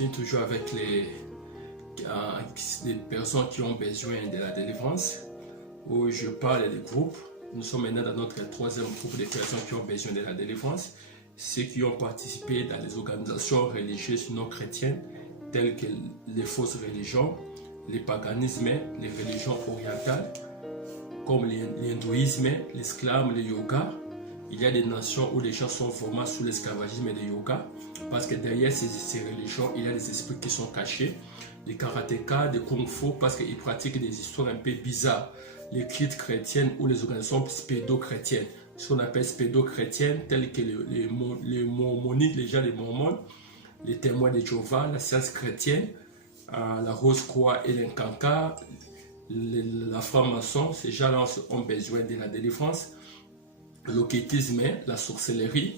continue toujours avec les personnes qui ont besoin de la délivrance, où je parle des groupes. Nous sommes maintenant dans notre troisième groupe de personnes qui ont besoin de la délivrance, ceux qui ont participé dans les organisations religieuses non chrétiennes, telles que les fausses religions, les paganismes, les religions orientales, comme l'hindouisme, l'islam, le yoga. Il y a des nations où les gens sont vraiment sous l'esclavagisme de yoga, parce que derrière ces religions, il y a des esprits qui sont cachés. Les karatékas, des kung-fu, parce qu'ils pratiquent des histoires un peu bizarres. Les cultes chrétiennes ou les organisations spédo-chrétiennes, ce qu'on appelle spédo-chrétiennes, telles que les mormonites, les gens des mormons, les témoins de Jéhovah, la science chrétienne, la Rose-Croix et l'Incanca, la franc-maçon. Ces gens-là ont besoin de la délivrance. L'occultisme, la sorcellerie,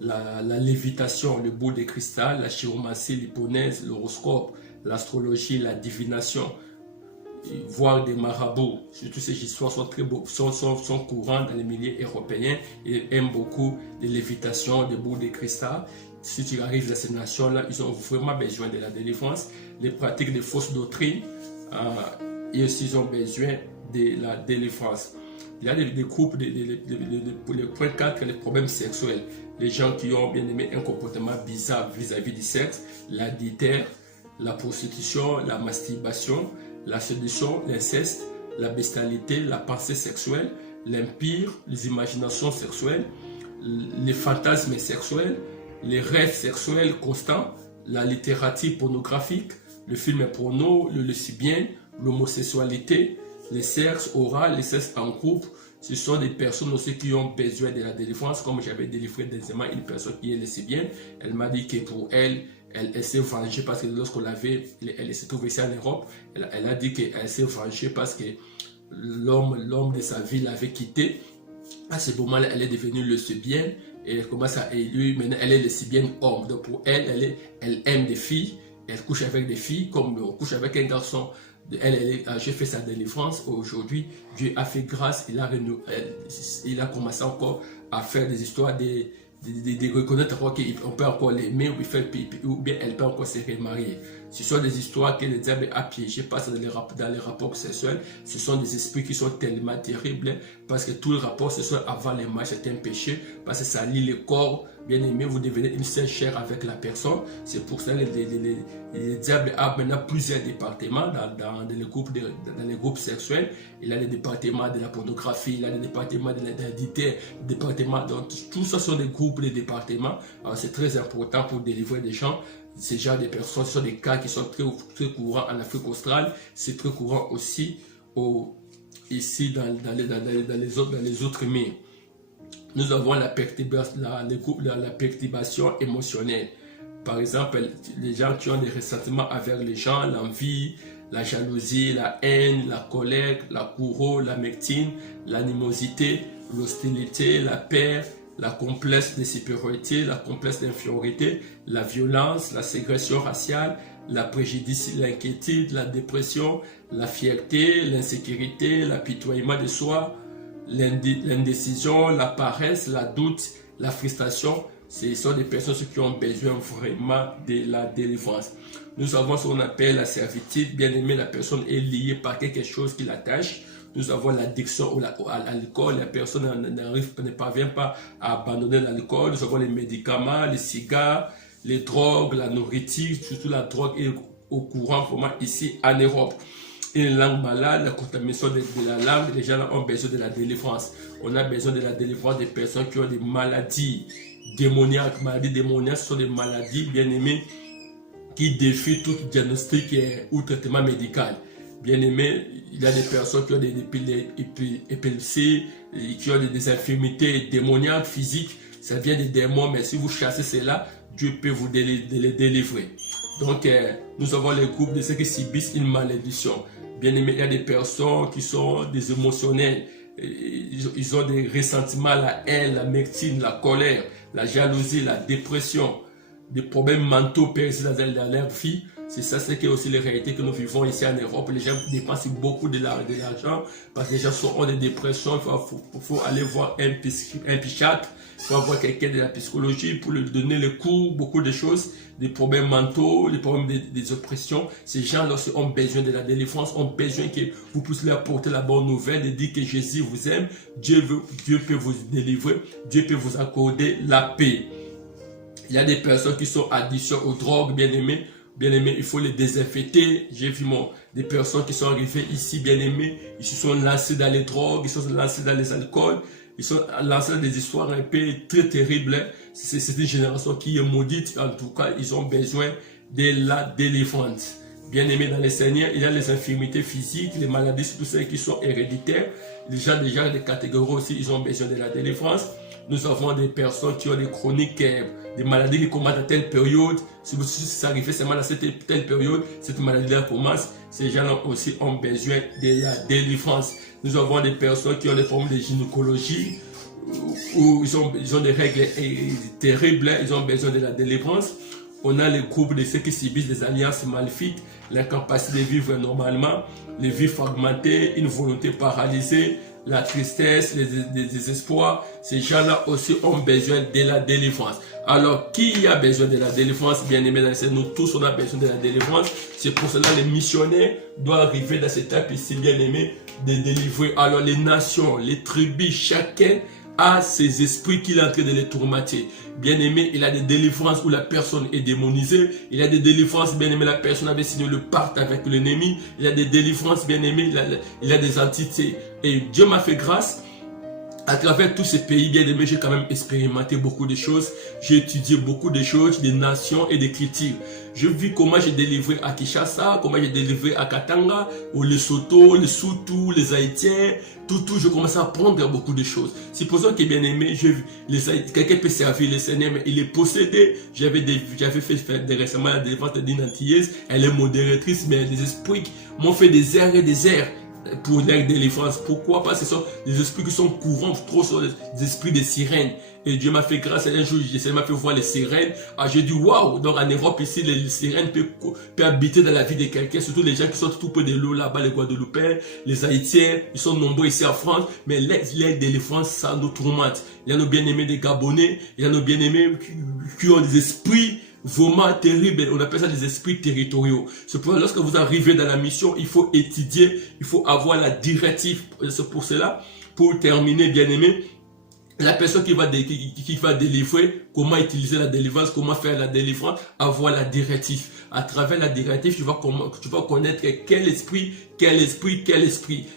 la lévitation, le boule de cristal, la chiromancie, l'hypnose, l'horoscope, l'astrologie, la divination, voire des marabouts. Toutes ces histoires sont très beaux, sont courantes dans les milieux européens et aiment beaucoup les lévitations, des boules de cristal. Si tu arrives dans ces nations-là, ils ont vraiment besoin de la délivrance. Les pratiques de fausses doctrines, et aussi ils ont besoin de la délivrance. Il y a des groupes, pour le point 4, les problèmes sexuels. Les gens qui ont bien aimé un comportement bizarre vis-à-vis du sexe, l'adultère, la prostitution, la masturbation, la séduction, l'inceste, la bestialité, la pensée sexuelle, l'empire, les imaginations sexuelles, les fantasmes sexuels, les rêves sexuels constants, la littérature pornographique, le film porno, le lesbien, l'homosexualité, le sexe oral, le sexe en groupe. Ce sont des personnes aussi qui ont besoin de la délivrance. Comme j'avais délivré dernièrement une personne qui est lesbienne, elle m'a dit que pour elle, elle s'est vengée parce que lorsqu'on l'avait, elle se trouvait ici en Europe, elle a dit qu'elle s'est vengée parce que l'homme de sa vie l'avait quittée. À ce moment-là, elle est devenue lesbienne et elle commence à lui, maintenant elle est lesbienne homme. Donc pour elle, elle aime des filles, elle couche avec des filles comme on couche avec un garçon. J'ai fait sa délivrance. Aujourd'hui, Dieu a fait grâce. Il a commencé encore à faire des histoires de reconnaître qu'on peut encore l'aimer ou bien elle peut encore se remarier. Ce sont des histoires que le diable a piégées parce que dans les rapports sexuels, ce sont des esprits qui sont tellement terribles parce que tout le rapport sexuel avant les mariage c'est un péché parce que ça lie le corps. Bien aimé, vous devenez une seule chair avec la personne. C'est pour ça que le diable a maintenant plusieurs départements dans les groupes sexuels. Il a des départements de la pornographie, il a des départements de l'identité, donc tout ça sont des groupes de départements. C'est très important pour délivrer des gens. Ces genres de personnes, ce sont des cas qui sont très courants en Afrique australe. C'est très courant aussi ici dans les autres milieux. Nous avons la perturbation émotionnelle. Par exemple, les gens qui ont des ressentiments envers les gens, l'envie, la jalousie, la haine, la colère, la courroux, l'amertume, l'animosité, l'hostilité, la peur, la complexe de supériorité, la complexe d'infériorité, la violence, la ségrégation raciale, la préjudice, l'inquiétude, la dépression, la fierté, l'insécurité, l'apitoiement de soi, l'indécision, la paresse, la doute, la frustration. Ce sont des personnes qui ont besoin vraiment de la délivrance. Nous avons ce qu'on appelle la servitude. Bien aimé, la personne est liée par quelque chose qui l'attache. Nous avons l'addiction à l'alcool. La personne ne parvient pas à abandonner l'alcool. Nous avons les médicaments, les cigares, les drogues, la nourriture. Surtout la drogue est au courant pour moi ici en Europe. Une langue malade, la contamination de la langue, les gens ont besoin de la délivrance. On a besoin de la délivrance des personnes qui ont des maladies démoniaques. Maladies démoniaques, ce sont des maladies, bien aimées, qui défient tout diagnostic ou traitement médical. Bien aimé, il y a des personnes qui ont des épilepsies, qui ont des infirmités démoniaques, physiques. Ça vient des démons, mais si vous chassez cela, Dieu peut vous les délivrer. Donc, nous avons les groupes de ceux qui subissent une malédiction. Bien aimé, il y a des personnes qui sont des émotionnels. Ils ont des ressentiments, la haine, l'amertume, la colère, la jalousie, la dépression, des problèmes mentaux persistants dans leur vie. C'est ça, c'est que aussi les réalités que nous vivons ici en Europe. Les gens dépensent beaucoup de l'argent parce que les gens ont des dépressions. Il faut aller voir un psychiatre, il faut avoir quelqu'un de la psychologie pour lui donner le cours, beaucoup de choses, des problèmes mentaux, les problèmes des oppressions. Ces gens-là ont besoin de la délivrance, ont besoin que vous puissiez leur apporter la bonne nouvelle, de dire que Jésus vous aime, Dieu peut vous délivrer, Dieu peut vous accorder la paix. Il y a des personnes qui sont addictions aux drogues, bien-aimés, il faut les désinfecter. J'ai vu des personnes qui sont arrivées ici, bien-aimés, ils se sont lancés dans les drogues, ils se sont lancés dans les alcools, ils sont lancés dans des histoires un peu très terribles. C'est une génération qui est maudite. En tout cas, ils ont besoin de la délivrance. Bien-aimés dans les Seigneurs, il y a les infirmités physiques, les maladies, surtout celles qui sont héréditaires. Déjà des catégories aussi, ils ont besoin de la délivrance. Nous avons des personnes qui ont des chroniques, des maladies qui commencent à telle période. Si ça arrive seulement à cette telle période, cette maladie-là commence. Ces gens-là aussi ont besoin de la délivrance. Nous avons des personnes qui ont des problèmes de gynécologie, où ils ont des règles terribles, ils ont besoin de la délivrance. On a les groupes de ceux qui subissent des alliances maléfiques, l'incapacité de vivre normalement, les vies fragmentées, une volonté paralysée, la tristesse, les désespoirs. Ces gens-là aussi ont besoin de la délivrance. Alors, qui a besoin de la délivrance? Bien aimé, nous tous, on a besoin de la délivrance. C'est pour cela que les missionnaires doivent arriver dans cette étape ici, bien aimé, de délivrer. Alors, les nations, les tribus, chacun a ses esprits qu'il est en train de les tourmenter. Bien aimé, il y a des délivrances où la personne est démonisée. Il y a des délivrances, bien aimé, la personne avait signé le pacte avec l'ennemi. Il y a des délivrances, bien aimé, il y a des entités. Et Dieu m'a fait grâce. À travers tous ces pays, bien aimé, j'ai quand même expérimenté beaucoup de choses. J'ai étudié beaucoup de choses, des nations et des cultures. Je vis comment j'ai délivré à Kinshasa, comment j'ai délivré à Katanga, au Lesotho, les Soutou, les Haïtiens, tout, je commence à apprendre beaucoup de choses. C'est pour ça que, bien aimé, quelqu'un peut servir le Seigneur, mais il est possédé. J'avais fait récemment la délivrance d'une Antillaise, elle est modératrice, mais les esprits m'ont fait des airs et des airs pour leur délivrance. Pourquoi? Parce que ce sont des esprits qui sont courants, trop sur des esprits de sirènes. Et Dieu m'a fait grâce. Un jour, il m'a fait voir les sirènes. Ah, j'ai dit waouh! Donc en Europe, ici, les sirènes peuvent habiter dans la vie de quelqu'un, surtout les gens qui sont tout près de l'eau là-bas, les Guadeloupéens, les Haïtiens, ils sont nombreux ici en France. Mais les délivrances, ça nous tourmente. Il y a nos bien-aimés des Gabonais, il y a nos bien-aimés qui ont des esprits vraiment terrible, on appelle ça des esprits territoriaux. C'est pour lorsque vous arrivez dans la mission, il faut étudier, il faut avoir la directive. C'est pour cela, pour terminer, bien aimé, la personne qui va délivrer, comment utiliser la délivrance, comment faire la délivrance, avoir la directive. À travers la directive, tu vas connaître quel esprit.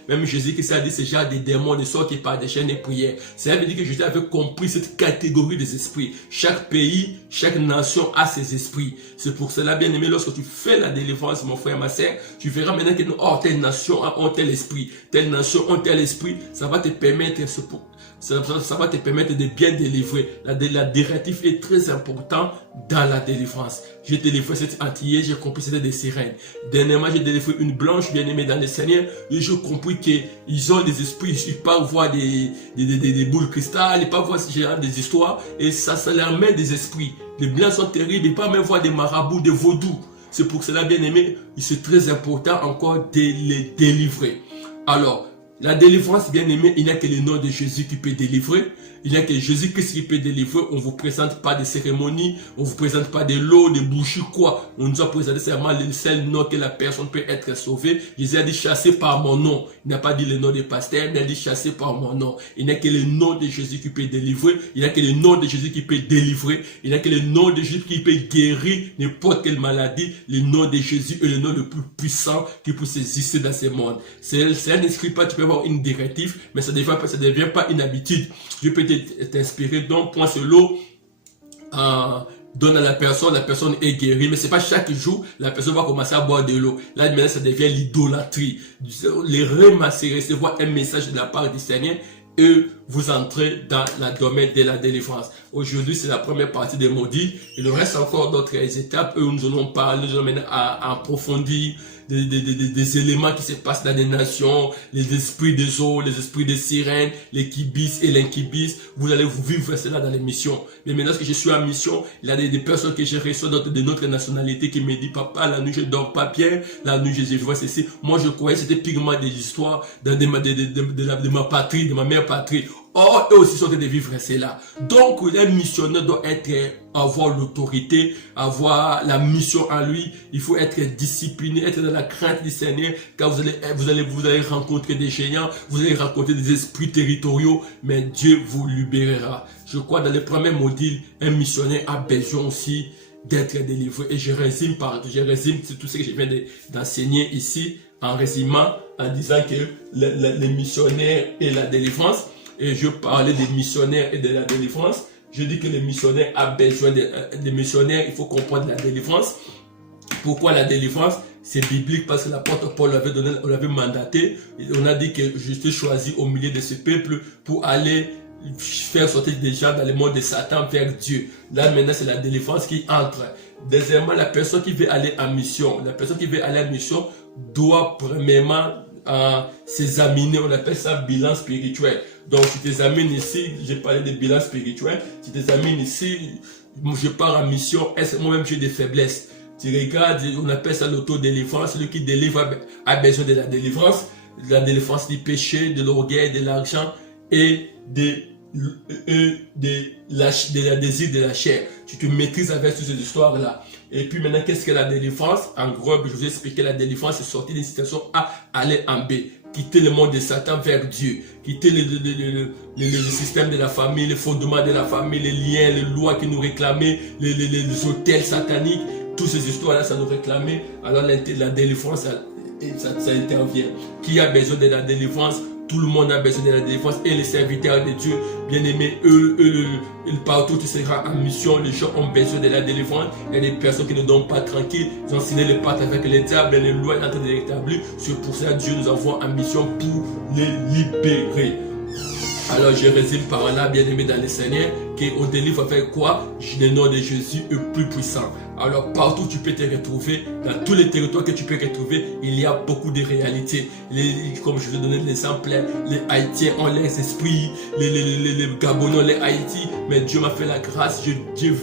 Même Jésus qui s'est dit, c'est déjà des démons ne sortent par des chaînes et prières. Ça veut dire que Jésus avait compris cette catégorie des esprits. Chaque pays, chaque nation a ses esprits. C'est pour cela, bien aimé, lorsque tu fais la délivrance, mon frère, ma sœur, tu verras maintenant que telle nation a tel esprit, telle nation a tel esprit. Ça va te permettre ça va te permettre de bien délivrer. La directive est très importante dans la délivrance. J'ai délivré cette Antillaise, j'ai compris que c'était des sirènes. Dernièrement, j'ai délivré une blanche bien-aimée dans le Seigneur. Et j'ai compris qu'ils ont des esprits, ils peuvent voir des boules cristal, ils peuvent voir des histoires. Et ça leur met des esprits. Les blancs sont terribles, ils peuvent même voir des marabouts, des vaudous. C'est pour cela, bien-aimé, c'est très important encore de les délivrer. Alors, la délivrance, bien aimé, il n'y a que le nom de Jésus qui peut délivrer. Il n'y a que Jésus-Christ qui peut délivrer. On ne vous présente pas de cérémonie, on ne vous présente pas de l'eau, de bougies, quoi. On nous a présenté seulement le seul nom que la personne peut être sauvée. Jésus a dit chassé par mon nom. Il n'a pas dit le nom des pasteurs, il a dit chassé par mon nom. Il n'y a que le nom de Jésus qui peut délivrer. Il n'y a que le nom de Jésus qui peut délivrer. Il n'y a que le nom de Jésus qui peut guérir n'importe quelle maladie. Le nom de Jésus est le nom le plus puissant qui peut exister dans ce monde. C'est un esprit, pas, tu peux avoir une directive, mais ça ne devient pas une habitude. Dieu peut t'inspirer, donc point sur l'eau, donne à la personne est guérie, mais c'est pas chaque jour, la personne va commencer à boire de l'eau. Là, maintenant, ça devient l'idolâtrie. Les ramasser, recevoir un message de la part du Seigneur, et vous entrez dans le domaine de la délivrance. Aujourd'hui, c'est la première partie des maudits. Il reste encore d'autres étapes où nous allons parler, nous allons maintenant approfondir des éléments qui se passent dans les nations, les esprits des eaux, les esprits des sirènes, les kibis et l'inkibis. Vous allez vous vivre cela dans les missions. Mais maintenant que je suis en mission, il y a des personnes que je reçois de notre nationalité qui me disent, papa, la nuit je dors pas bien, la nuit je vois ceci. Moi je croyais que c'était purement des histoires de ma patrie, de ma mère patrie. Or, eux aussi sont en train de vivre cela. Donc, un missionnaire doit avoir l'autorité, avoir la mission en lui. Il faut être discipliné, être dans la crainte du Seigneur, car vous allez rencontrer des géants, vous allez rencontrer des esprits territoriaux, mais Dieu vous libérera. Je crois dans les premiers modules, un missionnaire a besoin aussi d'être délivré. Et je résume tout ce que je viens d'enseigner ici, en résumant, en disant que les missionnaires et la délivrance. Et je parlais des missionnaires et de la délivrance. Je dis que les missionnaires ont besoin des missionnaires. Il faut comprendre la délivrance. Pourquoi la délivrance? C'est biblique parce que l'apôtre Paul l'avait mandaté. On a dit que je suis choisi au milieu de ce peuple pour aller faire sortir des gens dans le monde de Satan vers Dieu. Là maintenant c'est la délivrance qui entre. Deuxièmement, la personne qui veut aller en mission. La personne qui veut aller en mission doit premièrement s'examiner. On appelle ça bilan spirituel. Donc, tu t'examines ici, j'ai parlé de bilan spirituel, tu t'examines ici, je pars en mission, est-ce que moi-même j'ai des faiblesses? Tu regardes, on appelle ça l'autodélivrance, celui qui délivre a besoin de la délivrance du péché, de l'orgueil, de l'argent et la désir de la chair. Tu te maîtrises avec toutes ces histoires-là. Et puis maintenant, qu'est-ce que la délivrance? En gros, je vous ai expliqué la délivrance, c'est sortir d'une situation A, aller en B. Quitter le monde de Satan vers Dieu. Quitter le système de la famille, les fondements de la famille, les liens, les lois qui nous réclamaient, les hôtels sataniques. Toutes ces histoires-là, ça nous réclamait. Alors la délivrance, ça intervient. Qui a besoin de la délivrance? Tout le monde a besoin de la délivrance. Et les serviteurs de Dieu, bien aimés, partout tu seras en mission, les gens ont besoin de la délivrance. Il y a des personnes qui ne dorment pas tranquilles. Ils ont signé le pacte avec les diables, les lois sont en train de l'établir. C'est pour ça que Dieu nous envoie en mission pour les libérer. Alors je résume par là, bien aimé dans le Seigneur, qu'on délivre avec quoi? Le nom de Jésus est plus puissant. Alors partout où tu peux te retrouver, dans tous les territoires que tu peux retrouver, il y a beaucoup de réalités. Comme je vais donner l'exemple, les Haïtiens ont leurs esprits, les Gabonais ont les Haïti, mais Dieu m'a fait la grâce, Dieu